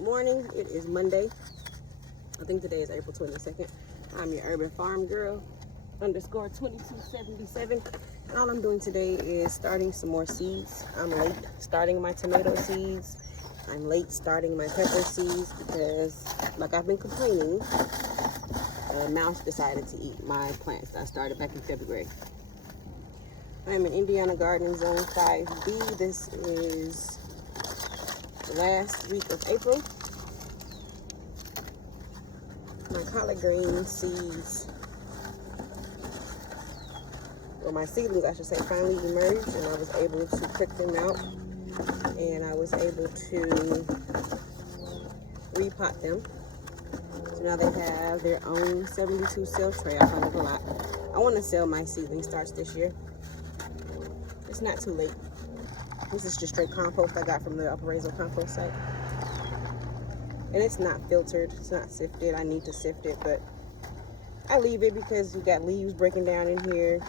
Good morning. It is Monday. I think today is April 22nd. I'm your urban farm girl underscore 2277. And all I'm doing today is starting some more seeds. I'm late starting my tomato seeds. I'm late starting my pepper seeds because, like I've been complaining, a mouse decided to eat my plants that I started back in February. I'm in Indiana Garden Zone 5B. This is the last week of April. My collard green seeds, or my seedlings I should say, finally emerged, and I was able to pick them out, and I was able to repot them. So now they have their own 72 cell tray. I found it a lot. I want to sell my seedling starts this year. It's not too late. This is just straight compost I got from the Appraisal compost site. And it's not filtered, it's not sifted. I need to sift it, but I leave it because you got leaves breaking down in here.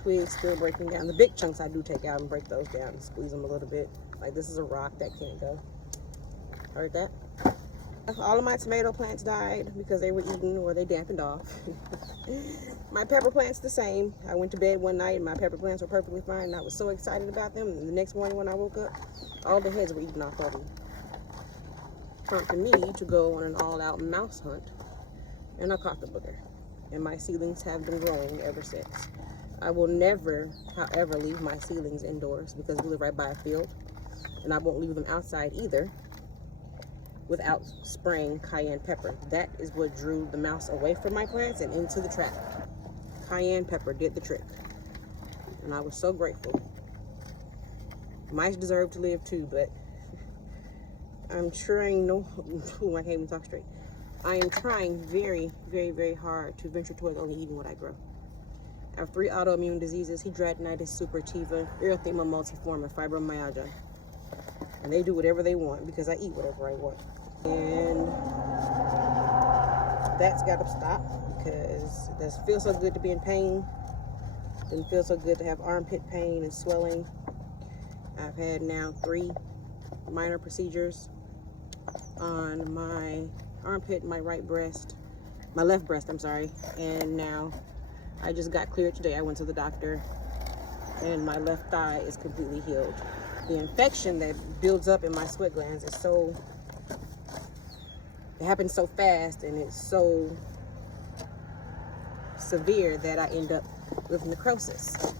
Twigs still breaking down. The big chunks I do take out and break those down and squeeze them a little bit. Like this is a rock that can't go. Heard that? All of my tomato plants died because they were eaten or they dampened off. My pepper plants the same. I went to bed one night and my pepper plants were perfectly fine and I was so excited about them. And the next morning when I woke up, all the heads were eaten off of them. Prompted me to go on an all-out mouse hunt, and I caught the booger. And my seedlings have been growing ever since. I will never, however, leave my seedlings indoors because we live right by a field. And I won't leave them outside either without spraying cayenne pepper. That is what drew the mouse away from my plants and into the trap. Cayenne pepper did the trick. And I was so grateful. Mice deserve to live too, but I'm trying, I can't even talk straight. I am trying very, very, very hard to venture towards only eating what I grow. I have 3 autoimmune diseases: hidradenitis suppurativa, erythema multiforme, and fibromyalgia. And they do whatever they want because I eat whatever I want. And that's got to stop because it doesn't feel so good to be in pain. It doesn't feel so good to have armpit pain and swelling. I've had now 3 minor procedures on my armpit, my right breast, my left breast, I'm sorry. And now I just got cleared today. I went to the doctor and my left thigh is completely healed. The infection that builds up in my sweat glands is it happens so fast and it's so severe that I end up with necrosis.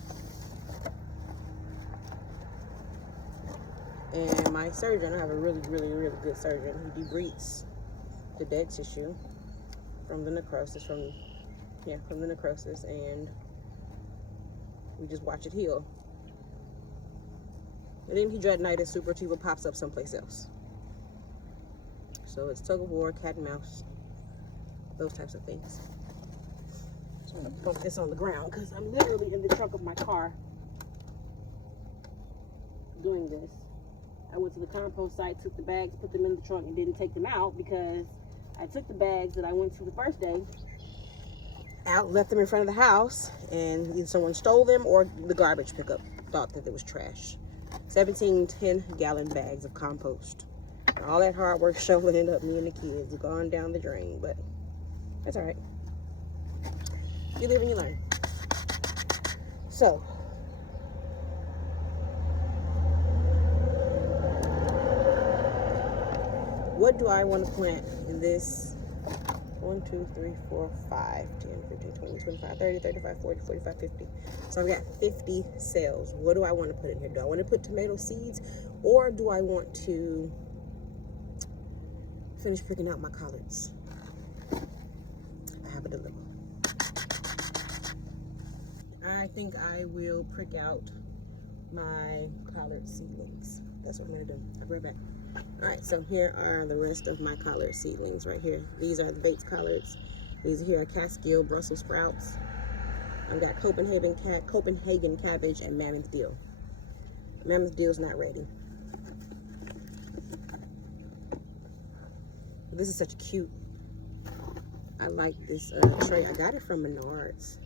And my surgeon, I have a really, really, really good surgeon. He debrides the dead tissue from the necrosis, and we just watch it heal. And then hidradenitis suppurativa pops up someplace else. So it's tug of war, cat and mouse, those types of things. So I'm gonna pump this on the ground because I'm literally in the trunk of my car doing this. I went to the compost site, took the bags, put them in the trunk, and didn't take them out because I took the bags that I went to the first day out, left them in front of the house, and either someone stole them or the garbage pickup thought that it was trash. 17 10-gallon bags of compost. All that hard work shoveling up, me and the kids, gone down the drain, but that's all right. You live and you learn. So, what do I want to plant in this 1, 2, 3, 4, 5, 10, 15, 20, 25, 30, 35, 40, 45, 50. So I've got 50 cells. What do I want to put in here? Do I want to put tomato seeds, or do I want to finish picking out my collards? I have a dilemma. I think I will prick out my collard seedlings. That's what I'm going to do. I'll be right back. Alright, so here are the rest of my collard seedlings right here. These are the Bates collards. These here are Catskill Brussels sprouts. I've got Copenhagen cabbage and mammoth dill. Mammoth dill's not ready. This is such cute. I like this tray. I got it from Menards.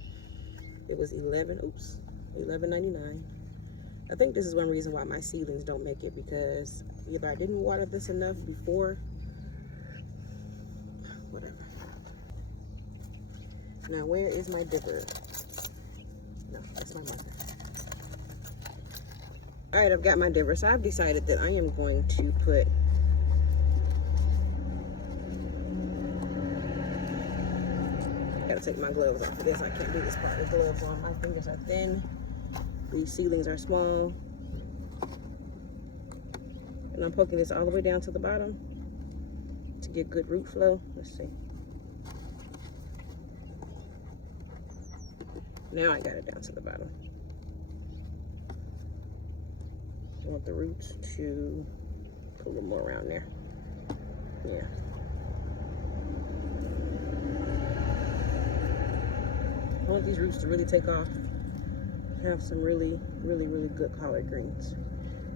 It was $11.99. I think this is one reason why my seedlings don't make it, because either I didn't water this enough before, whatever. Now, where is my dipper? No, that's my marker. All right, I've got my dipper, so I've decided that I am going to put gotta take my gloves off of this. I can't do this part with gloves on. My fingers are thin. These seedlings are small. And I'm poking this all the way down to the bottom to get good root flow. Let's see. Now I got it down to the bottom. I want the roots to put a little more around there. Yeah. I want these roots to really take off. Have some really good collard greens.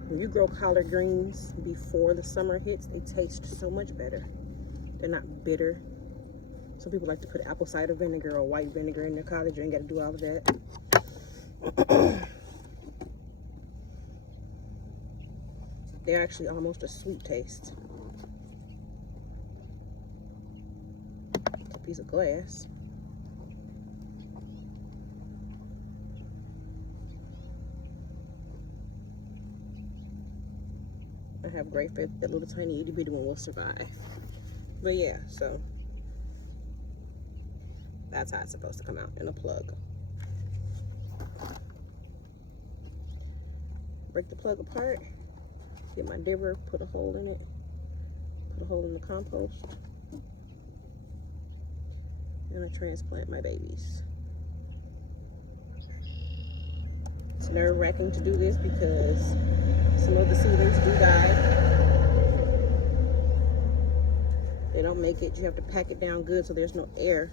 When you grow collard greens before the summer hits, they taste so much better. They're not bitter. Some people like to put apple cider vinegar or white vinegar in their collard. You ain't got to do all of that. They're actually almost a sweet taste. It's a piece of glass. I have great faith that little tiny itty bitty one will survive. But yeah, so that's how it's supposed to come out in a plug. Break the plug apart, get my dibber, put a hole in it, put a hole in the compost, and I transplant my babies. It's nerve-wracking to do this because some of the seedlings do die. They don't make it. You have to pack it down good so there's no air.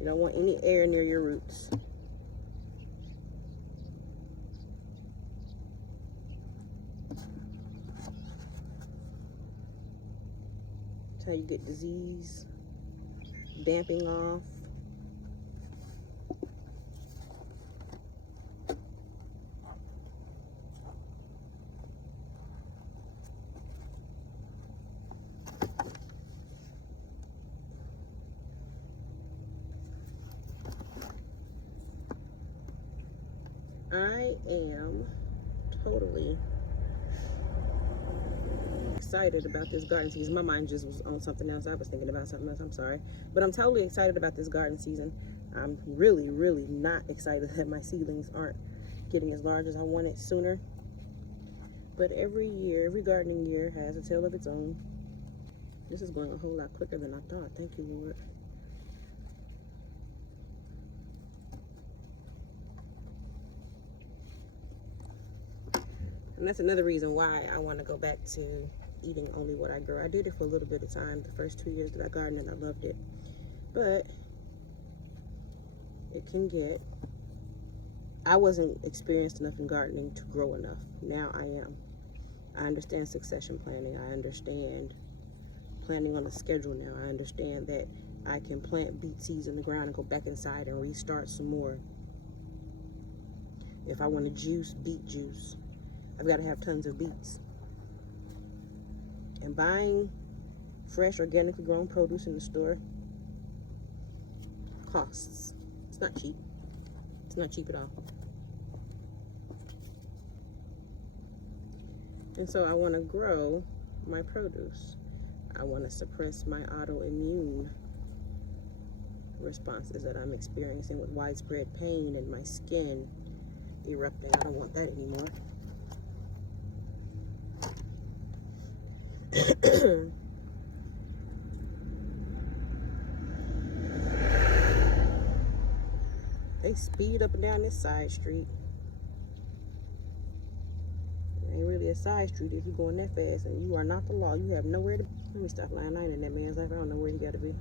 You don't want any air near your roots. That's how you get disease damping off. I am totally excited about this garden season. My mind just was on something else. I was thinking about something else. I'm sorry. But I'm totally excited about this garden season. I'm really not excited that my seedlings aren't getting as large as I wanted sooner. But every year, every gardening year has a tale of its own. This is going a whole lot quicker than I thought. Thank you, Lord. And that's another reason why I want to go back to eating only what I grow. I did it for a little bit of time, the first 2 years that I gardened, and I loved it. But it can get, I wasn't experienced enough in gardening to grow enough. Now I am. I understand succession planning. I understand planning on a schedule now. I understand that I can plant beet seeds in the ground and go back inside and restart some more. If I want to juice beet juice, I've got to have tons of beets. And buying fresh, organically grown produce in the store costs. It's not cheap. It's not cheap at all. And so I want to grow my produce. I want to suppress my autoimmune responses that I'm experiencing with widespread pain and my skin erupting. I don't want that anymore. They speed up and down this side street. It ain't really a side street if you're going that fast and you are not the law. You have nowhere to be. Let me stop lying. I ain't in that man's life. I don't know where you got to be.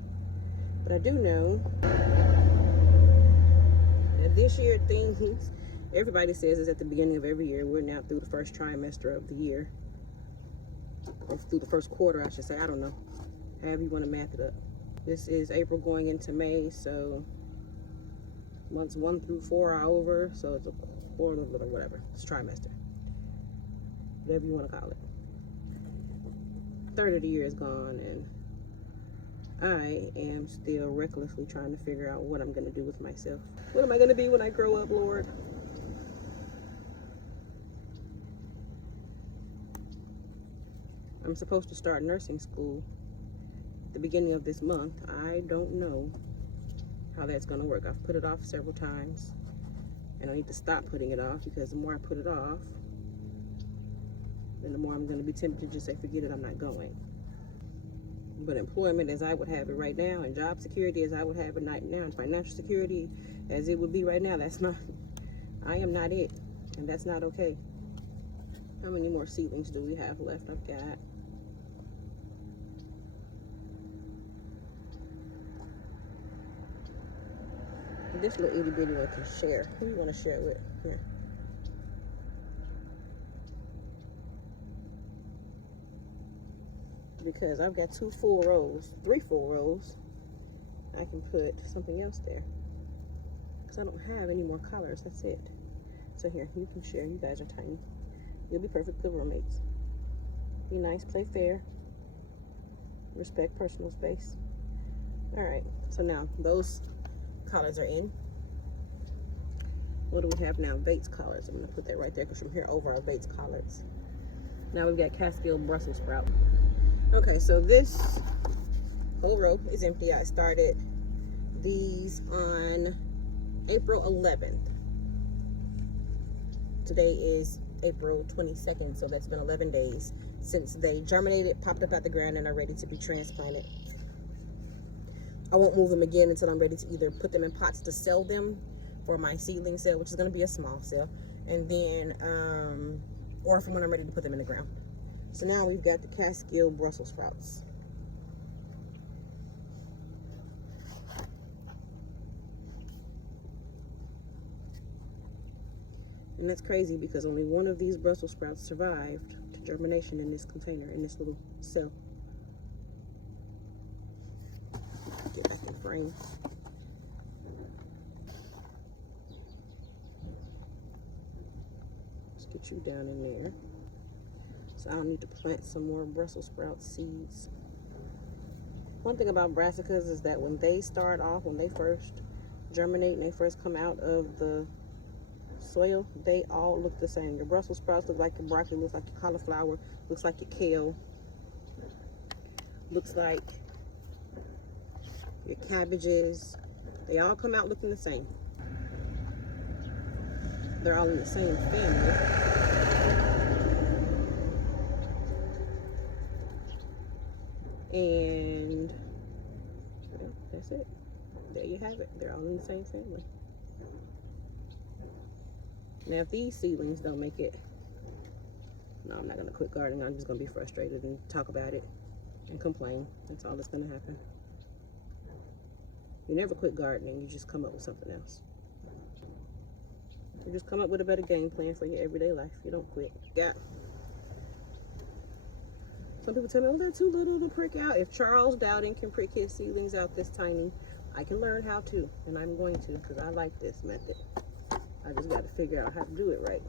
But I do know that this year things, everybody says is at the beginning of every year. We're now through the first trimester of the year. Or through the first quarter, I should say. I don't know. However you want to math it up. This is April going into May, so months 1 through 4 are over. So it's a quarter of whatever. It's trimester. whatever you want to call it. Third of the year is gone, and I am still recklessly trying to figure out what I'm going to do with myself. What am I going to be when I grow up, Lord? I'm supposed to start nursing school at the beginning of this month. I don't know how that's going to work. I've put it off several times, and I need to stop putting it off, because the more I put it off, then the more I'm going to be tempted to just say, forget it, I'm not going. But employment as I would have it right now, and job security as I would have it right now, and financial security as it would be right now, that's not, I am not it, and that's not okay. How many more seedlings do we have left? I've got this little itty bitty one can share. Who do you want to share with? Here. Because I've got 2 full rows, 3 full rows. I can put something else there. Because I don't have any more colors. That's it. So here, you can share. You guys are tiny. You'll be perfect good roommates. Be nice, play fair. Respect personal space. Alright, so now those collars are in. What do we have now? Bates collards. I'm going to put that right there, because from here over are Bates collards. Now we've got Catskill Brussels sprout. Okay, so this whole row is empty. I started these on April 11th. Today is April 22nd, so that's been 11 days since they germinated, popped up out the ground, and are ready to be transplanted. I won't move them again until I'm ready to either put them in pots to sell them for my seedling sale, which is going to be a small sale, and then, or from when I'm ready to put them in the ground. So now we've got the Catskill Brussels sprouts. And that's crazy, because only one of these Brussels sprouts survived to germination in this container, in this little cell. Get back in frame. Let's get you down in there. So I don't need to plant some more Brussels sprout seeds. One thing about brassicas is that when they start off, when they first germinate and they first come out of the soil, they all look the same. Your Brussels sprouts look like your broccoli, looks like your cauliflower, looks like your kale, looks like your cabbages. They all come out looking the same. They're all in the same family. And well, that's it. There you have it. They're all in the same family. Now, if these seedlings don't make it, no, I'm not going to quit gardening. I'm just going to be frustrated and talk about it and complain. That's all that's going to happen. You never quit gardening. You just come up with something else. You just come up with a better game plan for your everyday life. You don't quit. Yeah. Some people tell me, oh, they're too little to prick out. If Charles Dowding can prick his seedlings out this tiny, I can learn how to. And I'm going to, because I like this method. I just got to figure out how to do it right.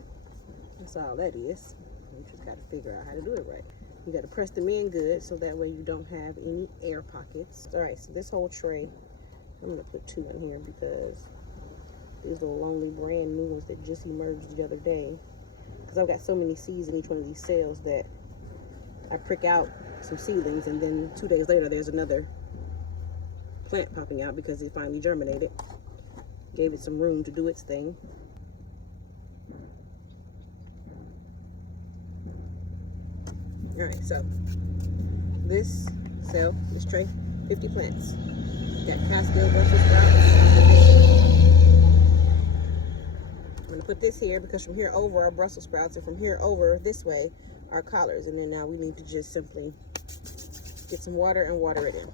That's all that is. You just got to figure out how to do it right. You got to press them in good, so that way you don't have any air pockets. All right, so this whole tray, I'm going to put 2 in here, because these little lonely brand new ones that just emerged the other day. Because I've got so many seeds in each one of these cells that I prick out some seedlings, and then 2 days later there's another plant popping out because it finally germinated. Gave it some room to do its thing. All right, so this cell, this tray, 50 plants. Got Catskill Brussels sprouts. I'm gonna put this here because from here over are Brussels sprouts, and from here over this way are collards. And then now we need to just simply get some water and water it in.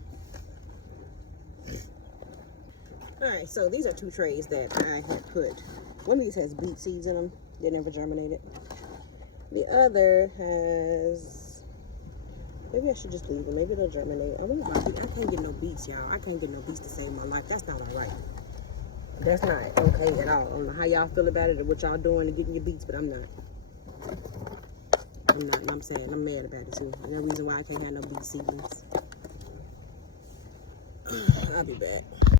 All right, so these are 2 trays that I had put. One of these has beet seeds in them. They never germinated. The other has, maybe I should just leave them. Maybe they'll germinate. I can't get no beets, y'all. I can't get no beets to save my life. That's not all right. That's not okay at all. I don't know how y'all feel about it or what y'all doing to getting your beets, but I'm not. I'm not, and I'm sad. I'm mad about it too. And the reason why I can't have no big seedlings. I'll be back.